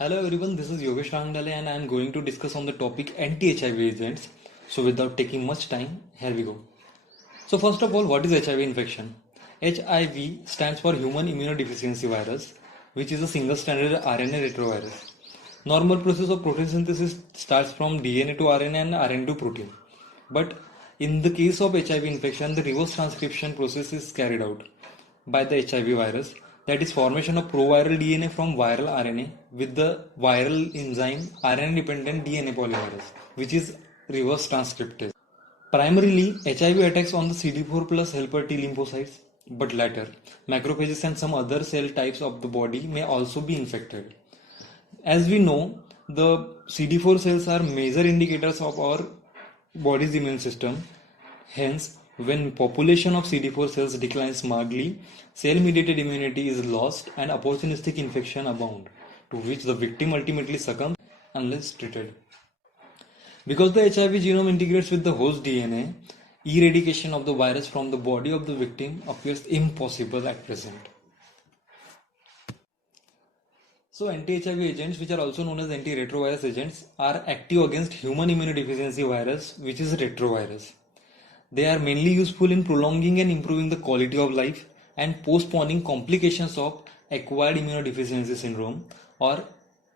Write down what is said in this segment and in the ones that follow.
Hello everyone, this is Yogesh Rangdale and I am going to discuss on the topic anti-HIV agents. So without taking much time, here we go. So first of all, what is HIV infection? HIV stands for Human Immunodeficiency Virus, which is a single-stranded RNA retrovirus. Normal process of protein synthesis starts from DNA to RNA and RNA to protein. But in the case of HIV infection, the reverse transcription process is carried out by the HIV virus, that is formation of proviral DNA from viral RNA with the viral enzyme RNA dependent DNA polymerase, which is reverse transcriptase. Primarily, HIV attacks on the CD4 plus helper T lymphocytes, but later, macrophages and some other cell types of the body may also be infected. As we know, the CD4 cells are major indicators of our body's immune system. Hence, when population of CD4 cells declines markedly, cell-mediated immunity is lost and opportunistic infection abound, to which the victim ultimately succumbs unless treated. Because the HIV genome integrates with the host DNA, eradication of the virus from the body of the victim appears impossible at present. So anti-HIV agents, which are also known as antiretrovirus agents, are active against human immunodeficiency virus, which is retrovirus. They are mainly useful in prolonging and improving the quality of life and postponing complications of acquired immunodeficiency syndrome or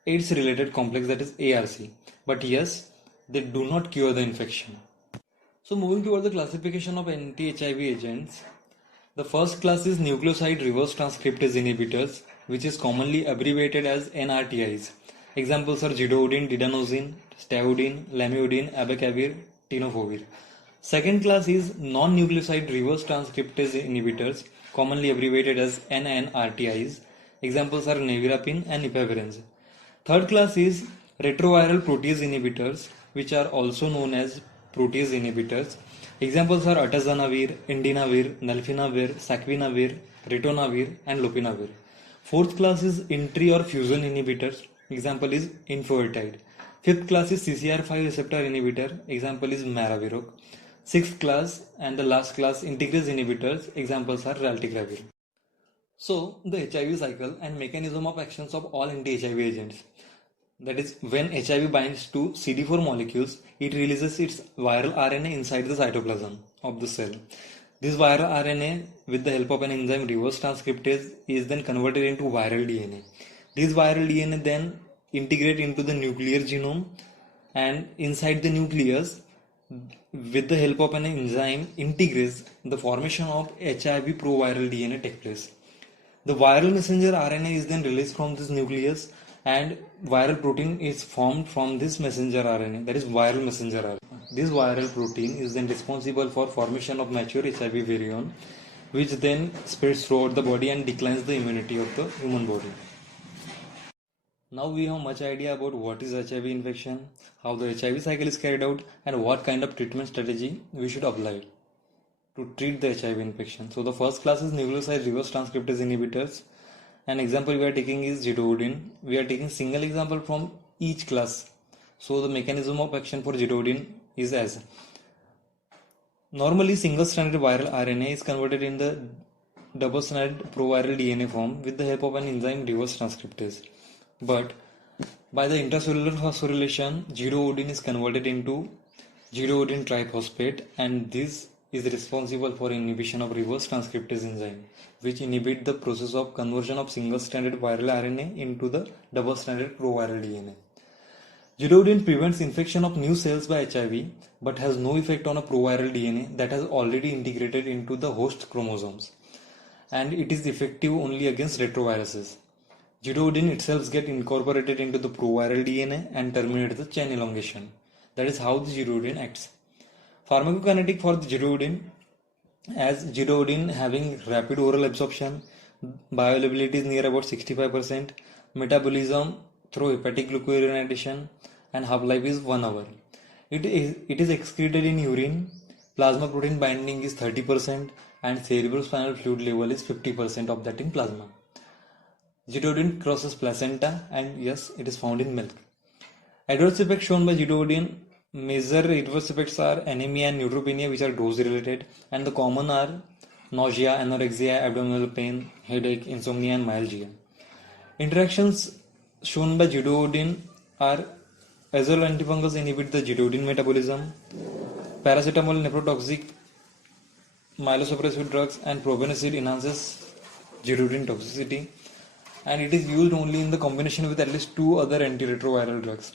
AIDS related complex, that is ARC. But yes, they do not cure the infection. So moving toward the classification of anti-HIV agents, the first class is nucleoside reverse transcriptase inhibitors, which is commonly abbreviated as NRTIs. Examples are zidovudine, didanosine, stavudine, lamivudine, abacavir, tenofovir. Second class is non-nucleoside reverse transcriptase inhibitors, commonly abbreviated as NNRTIs. Examples are nevirapine and efavirenz. Third class is retroviral protease inhibitors, which are also known as protease inhibitors. Examples are atazanavir, indinavir, nalfinavir, saquinavir, ritonavir, and lopinavir. Fourth class is entry or fusion inhibitors. Example is infoetide. Fifth class is CCR5 receptor inhibitor. Example is maraviroc. Sixth class and the last class integrase inhibitors. Examples are raltegravir. So the HIV cycle and mechanism of actions of all anti-HIV agents. That is, when HIV binds to CD4 molecules, it releases its viral RNA inside the cytoplasm of the cell. This viral RNA, with the help of an enzyme reverse transcriptase, is then converted into viral DNA. This viral DNA then integrate into the nuclear genome, and inside the nucleus, with the help of an enzyme integrase, the formation of HIV proviral DNA takes place. The viral messenger RNA is then released from this nucleus and viral protein is formed from this messenger RNA, that is viral messenger RNA. This viral protein is then responsible for formation of mature HIV virion, which then spreads throughout the body and declines the immunity of the human body. Now we have much idea about what is HIV infection, how the HIV cycle is carried out, and what kind of treatment strategy we should apply to treat the HIV infection. So the first class is nucleoside reverse transcriptase inhibitors. An example we are taking is zidovudine. We are taking single example from each class. So the mechanism of action for zidovudine is as normally single-stranded viral RNA is converted in the double-stranded proviral DNA form with the help of an enzyme reverse transcriptase. But by the intracellular phosphorylation, zidovudine is converted into zidovudine triphosphate, and this is responsible for inhibition of reverse transcriptase enzyme, which inhibit the process of conversion of single-stranded viral RNA into the double-stranded proviral DNA. Zidovudine prevents infection of new cells by HIV, but has no effect on a proviral DNA that has already integrated into the host chromosomes, and it is effective only against retroviruses. Zidovudine itself gets incorporated into the proviral DNA and terminates the chain elongation. That is how the zidovudine acts. Pharmacokinetic for the zidovudine, as zidovudine having rapid oral absorption, bioavailability is near about 65%, metabolism through hepatic glucuronidation, and half-life is 1 hour. It is excreted in urine, plasma protein binding is 30%, and cerebrospinal fluid level is 50% of that in plasma. Zidovudine crosses placenta, and yes, it is found in milk. Adverse effects shown by zidovudine, major adverse effects are anemia and neutropenia, which are dose related, and the common are nausea, anorexia, abdominal pain, headache, insomnia, and myalgia. Interactions shown by Zidovudine are azole antifungals inhibit the zidovudine metabolism, paracetamol nephrotoxic myelosuppressive drugs, and probenecid enhances zidovudine toxicity, and it is used only in the combination with at least two other antiretroviral drugs.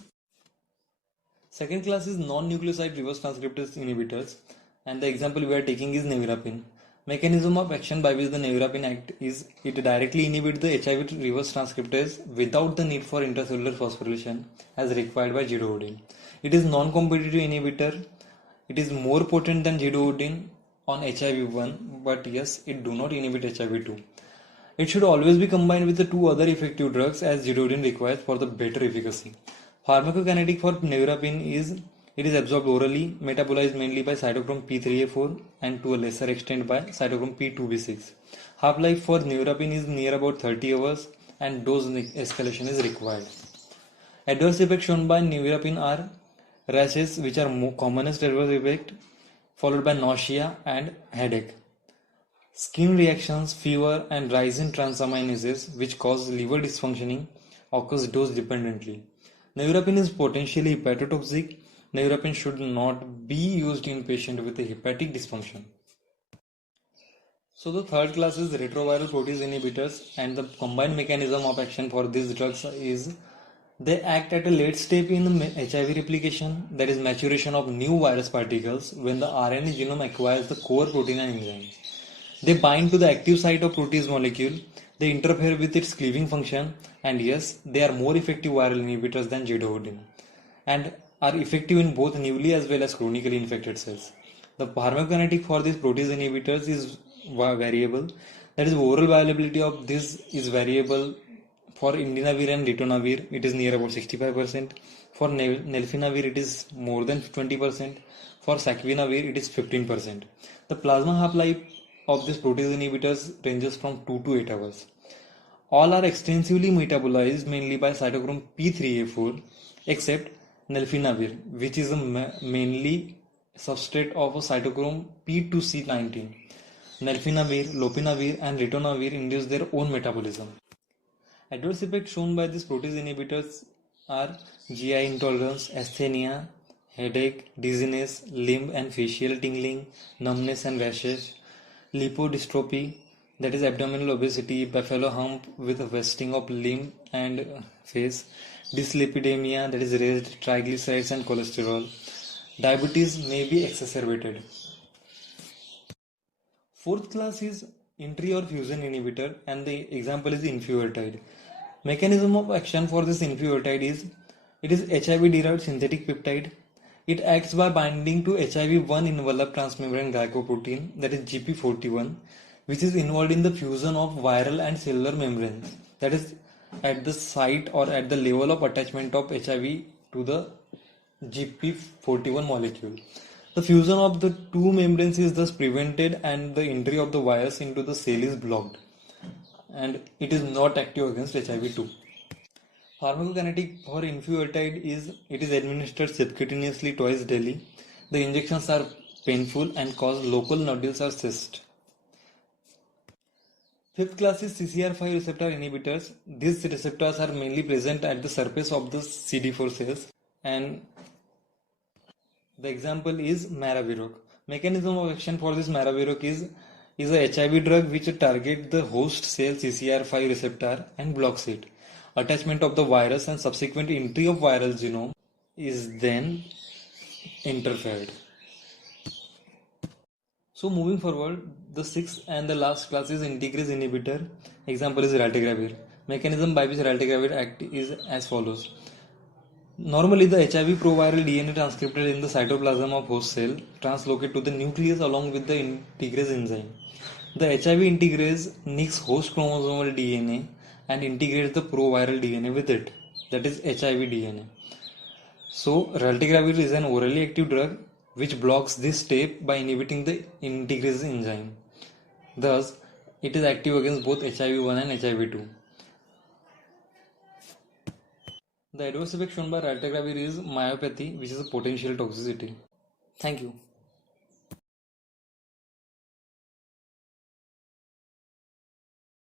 Second class is non-nucleoside reverse transcriptase inhibitors, and the example we are taking is nevirapine. Mechanism of action by which the nevirapine act is it directly inhibits the HIV reverse transcriptase without the need for intracellular phosphorylation as required by zidovudine. It is non-competitive inhibitor. It is more potent than zidovudine on HIV-1, but yes, it do not inhibit HIV-2. It should always be combined with the two other effective drugs as zidovudine requires for the better efficacy. Pharmacokinetic for nevirapine is it is absorbed orally, metabolized mainly by cytochrome P3A4 and to a lesser extent by cytochrome P2B6. Half-life for nevirapine is near about 30 hours and dose escalation is required. Adverse effects shown by nevirapine are rashes, which are commonest adverse effect, followed by nausea and headache. Skin reactions, fever, and rise in transaminases, which cause liver dysfunctioning, occurs dose dependently. Nevirapine is potentially hepatotoxic. Nevirapine should not be used in patients with a hepatic dysfunction. So the third class is retroviral protease inhibitors, and the combined mechanism of action for these drugs is they act at a late step in HIV replication, that is maturation of new virus particles when the RNA genome acquires the core protein and enzyme. They bind to the active site of protease molecule, they interfere with its cleaving function, and yes, they are more effective viral inhibitors than zidovudine and are effective in both newly as well as chronically infected cells. The pharmacokinetic for these protease inhibitors is variable, that is oral viability of this is variable. For indinavir and ritonavir, it is near about 65%. For nelfinavir, it is more than 20%. For saquinavir, it is 15%. The plasma half-life of these protease inhibitors ranges from 2 to 8 hours. All are extensively metabolized mainly by cytochrome P3A4 except nelfinavir, which is mainly substrate of a cytochrome P2C19. Nelfinavir, lopinavir, and ritonavir induce their own metabolism. Adverse effects shown by these protease inhibitors are GI intolerance, asthenia, headache, dizziness, limb and facial tingling, numbness and rashes, lipodystrophy, that is abdominal obesity, buffalo hump with a wasting of limb and face, dyslipidemia, that is raised triglycerides and cholesterol. Diabetes may be exacerbated. Fourth class is entry or fusion inhibitor, and the example is enfuvirtide. Mechanism of action for this enfuvirtide is it is HIV derived synthetic peptide. It acts by binding to HIV-1 enveloped transmembrane glycoprotein, that is GP41, which is involved in the fusion of viral and cellular membranes, that is at the site or at the level of attachment of HIV to the GP41 molecule. The fusion of the two membranes is thus prevented and the entry of the virus into the cell is blocked, and it is not active against HIV-2. Pharmacokinetic for enfuvirtide is it is administered subcutaneously twice daily. The injections are painful and cause local nodules or cysts. Fifth class is CCR5 receptor inhibitors. These receptors are mainly present at the surface of the CD4 cells, and the example is Maraviroc. Mechanism of action for this Maraviroc is a HIV drug which targets the host cell CCR5 receptor and blocks it. Attachment of the virus and subsequent entry of viral genome is then interfered. So moving forward, the sixth and the last class is integrase inhibitor. Example is raltegravir. Mechanism by which raltegravir act is as follows. Normally, the HIV proviral DNA transcripted in the cytoplasm of host cell translocate to the nucleus along with the integrase enzyme. The HIV integrase nicks host chromosomal DNA and integrates the proviral DNA with it, that is HIV DNA. So, raltegravir is an orally active drug which blocks this step by inhibiting the integrase enzyme. Thus, it is active against both HIV-1 and HIV-2. The adverse effect shown by raltegravir is myopathy, which is a potential toxicity. Thank you.